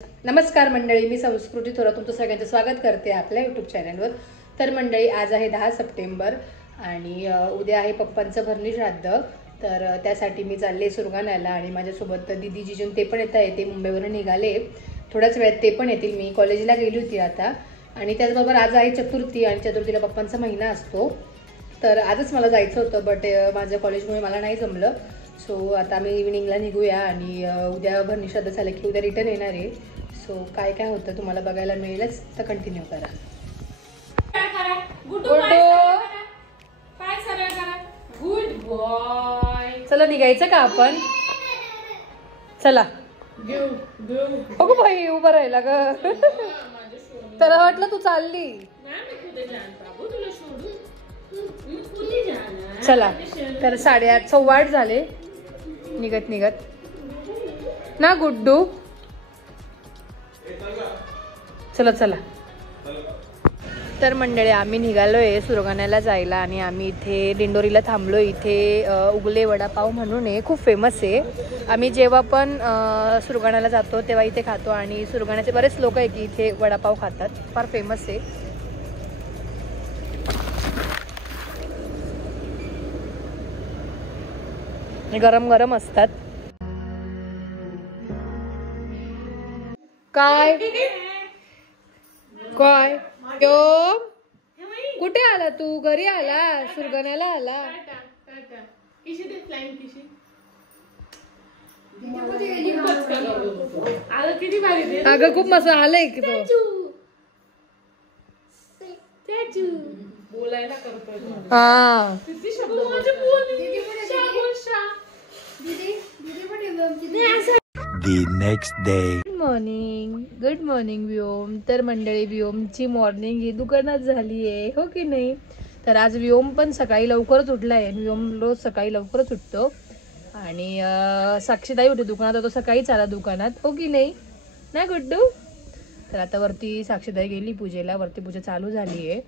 नमस्कार मंडळी, मी संस्कृती थोरात तुमचं सगळ्यांचं स्वागत करते आपल्या यूट्यूब चॅनलवर. तर मंडळी, आज आहे 10 सप्टेंबर आणि उद्या आहे पप्पांचं भरणी श्राद्ध. तर त्यासाठी मी चालले सुरगाण्याला आणि माझ्यासोबत दीदी जिजून ते पण येत आहे. ते मुंबईवरून निघाले, थोड्याच वेळात ते पण येतील. मी कॉलेजला गेली होती आता. आणि त्याचबरोबर आज आहे चतुर्थी आणि चतुर्थीला पप्पांचा महिना असतो. तर आजच मला जायचं होतं, बट माझ्या कॉलेजमुळे मला नाही जमलं. सो आता आम्ही इव्हिनिंगला निघूया आणि उद्या भरणी श्राद्ध झालं की उद्या रिटर्न येणार आहे. सो काय काय होतं तुम्हाला बघायला मिळेलच, तर कंटिन्यू करा. Good boy. चला निघायचं का आपण? चला. अगो बाई, उभं राहिला ग. त्याला वाटलं तू चालली. चला. तर 8:30 8:15 झाले निघत निघत ना गुड्डू. चला चला. तर मंडळी, आम्ही निघालोय सुरगाण्याला जायला आणि आम्ही इथे दिंडोरीला थांबलो. इथे उगले वडापाव म्हणून आहे, खूप फेमस आहे. आम्ही जेव्हा पण सुरगाण्याला जातो तेव्हा इथे खातो आणि सुरगाण्याचे बरेच लोक आहे की इथे वडापाव खातात. फार फेमस आहे. गरम गरम असतात. काय काय कुठे आला तू? घरी आला? सुरगाण्याला आला? अगं खूप मस्त आलंय की तो. बोलायला करतोय. हा. The next day. Good morning Vyom. तर मंडळी, व्योमची मॉर्निंग ही दुकानात झाली आहे, हो की नाही? तर आज व्योम पण सकाळी लवकरच उठला आहे. व्योम रोज सकाळी लवकरच उठतो आणि साक्षीताई होते दुकानात, तो सकाळीच आला दुकानात, हो की नाही ना गुड्डू? तर आता वरती साक्षीताई गेली पूजेला. वरती पूजा चालू झाली आहे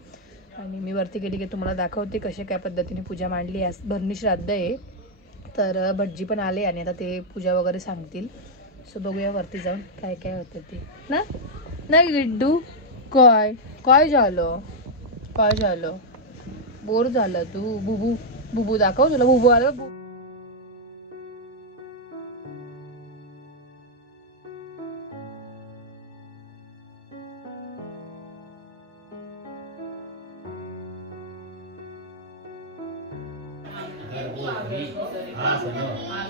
आणि मी वरती गेली की तुम्हाला दाखवते कशा काय पद्धतीने पूजा मांडली. आज भरणी श्राद्ध आहे. तर भटजी पण आले आणि आता ते पूजा वगैरे सांगतील. सो बघूया वरती जाऊन काय काय होतं ते ना. नाही गुड्डू, काय काय झालं? काय झालं? बोर झालं तू? बुबू बुबू दाखव, तुला बुबू आलं.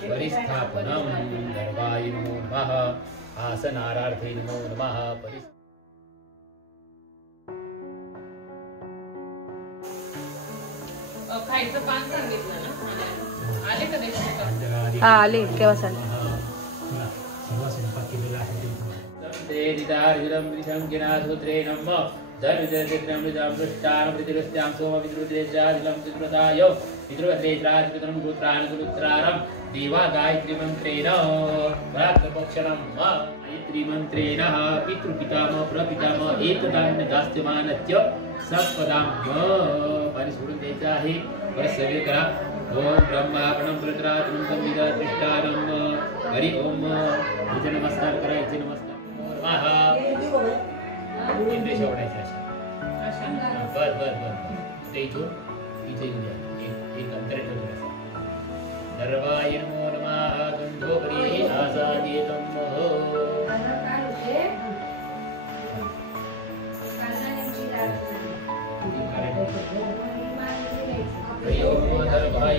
परिस्थापनम गर्भाय नमो नमः. आसनारार्थे नमो नमः. खायचं पान सांगितलं ना. आले का देश? हा आले, केव्हा सांग. देवा गायत्री मंत्रेण भक्तपक्षणं गायत्री मंत्रेण पितृपितामह प्रपितामह एतदान्य दास्यमानत्य सत्पदाम्य. पाणी सोडून द्यायचं आहे. परत सगळे करा. ओम ब्रह्मापणं प्रतरात्मं संविदा दृष्टारं. हरि ओम. इथे नमस्कार करायचे. नमस्कार इंद्रिय शेवटायचे अशा. बस बस बस. ते इथून इथे एक अंतर ठेवून सर्वाय नमो नमः. गंधोपरी आसादेतं महो. हरि ओम. सर्वाय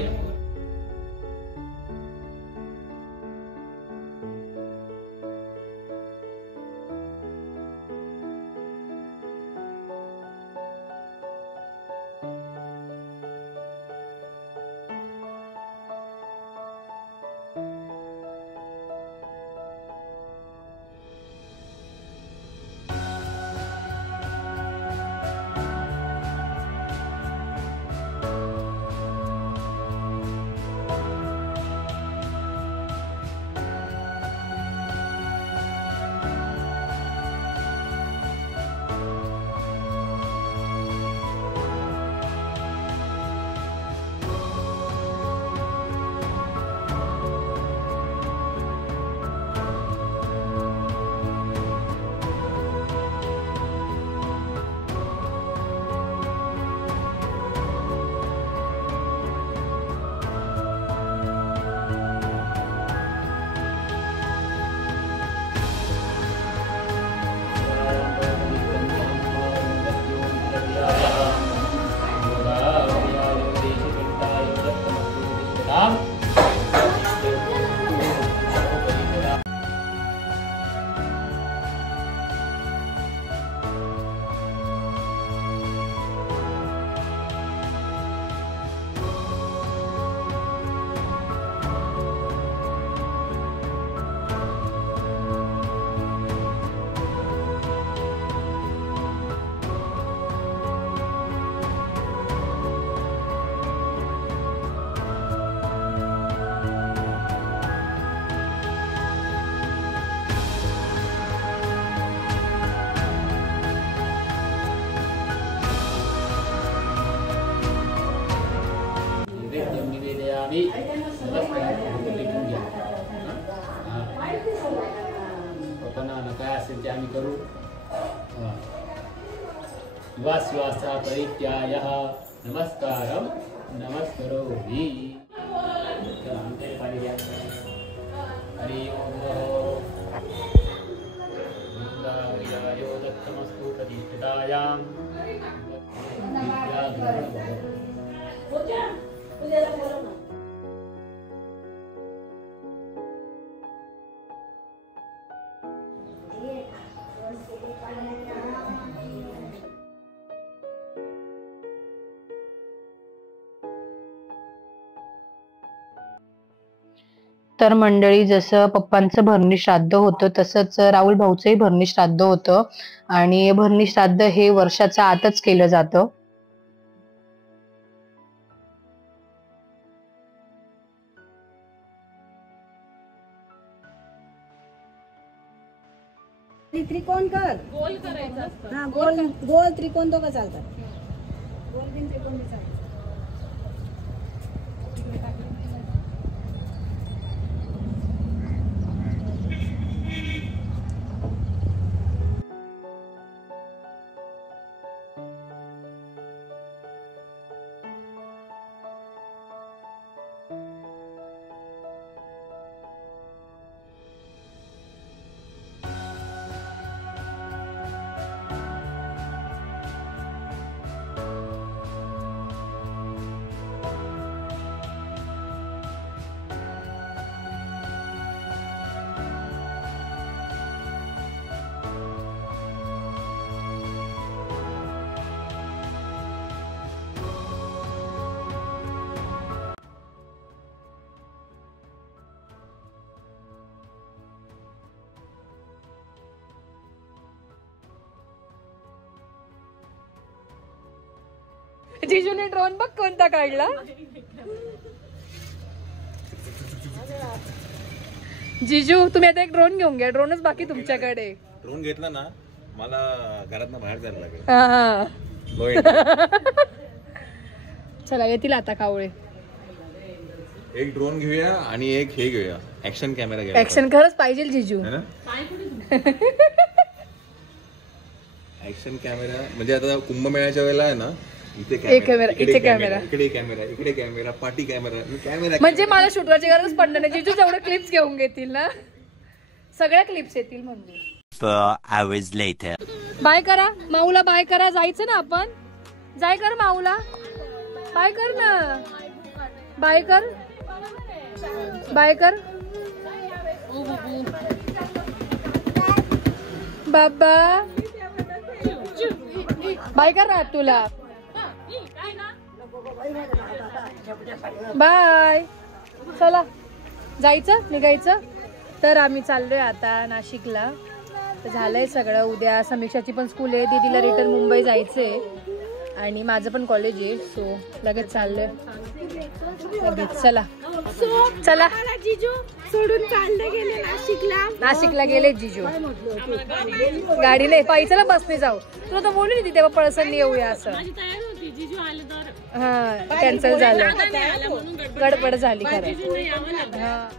कल्पना काय असेल ते आम्ही करू. श्वासा परित्यायः नमस्कारम नमस्करोमि. चला आमच्या पाणी घ्या. हरि ओम. मंगलायो दत्तमस्तु प्रतिष्ठितायां. तर मंडळी, जसं पप्पांचं भरणी श्राद्ध होतं तसंच राहुल भाऊचंही भरणी श्राद्ध होतं. आणि भरणी श्राद्ध हे वर्षाच्या आतच केलं जातं. त्रिकोण कर. गोल करायचं असतं. हा, गोल गोल त्रिकोण दोघं चालतात. गोल बिन त्रिकोण बी चालतात. जिजूने ड्रोन बघ कोणता काढला. जिजू तुम्ही आता एक ड्रोन घेऊन घ्या. ड्रोनच बाकी तुमच्याकडे. ड्रोन घेतला ना मला घरातनं बाहेर जायला लागेल. हा. Low entry. चला येतील आता कावळे. एक ड्रोन घेऊया आणि एक हे घेऊया ऍक्शन कॅमेरा घेऊया. ऍक्शन खरंच पाहिजे जिजू. है ना ऍक्शन कॅमेरा म्हणजे आता कुंभमेळ्याच्या वेळेला आहे ना इथे एक कॅमेरा, इथे कॅमेरा, इकडे कॅमेरा, इकडे कॅमेरा, पाठी कॅमेरा, कॅमेरा. म्हणजे मला शूट करायची गरज पडणार नाही. जिजू जेवढे क्लिप्स घेऊन घेतील ना सगळ्या क्लिप्स येतील. म्हणजे 4 hours later. बाय करा माऊला. बाय करा. जायचं ना आपण. जाय कर माऊला. बाय कर ना. बाय कर. बाय कर बाबा. बाय कर ना तुला. बाय. चला जायचं निघायचं. तर आम्ही चाललोय आता नाशिकला. तर झालंय सगळं. उद्या समीक्षाची पण स्कूल आहे. दीदीला रिटर्न मुंबई जायचंय आणि माझं पण कॉलेज आहे. सो लगेच चाललोय. लगेच चला चला. जिजू सोडून चालले गेले नाशिकला. नाशिकला गेले जिजू. गाडी नाही पायी. चला बसने जाऊ. तुला तर बोलली होती तेव्हा पळसणनी येऊया असं. माझी तयारी होती. जिजू आले तर हा कॅन्सल झालं. नाही आला म्हणून गडबड झाली खरं. जिजूंना यावं लागलं. हा.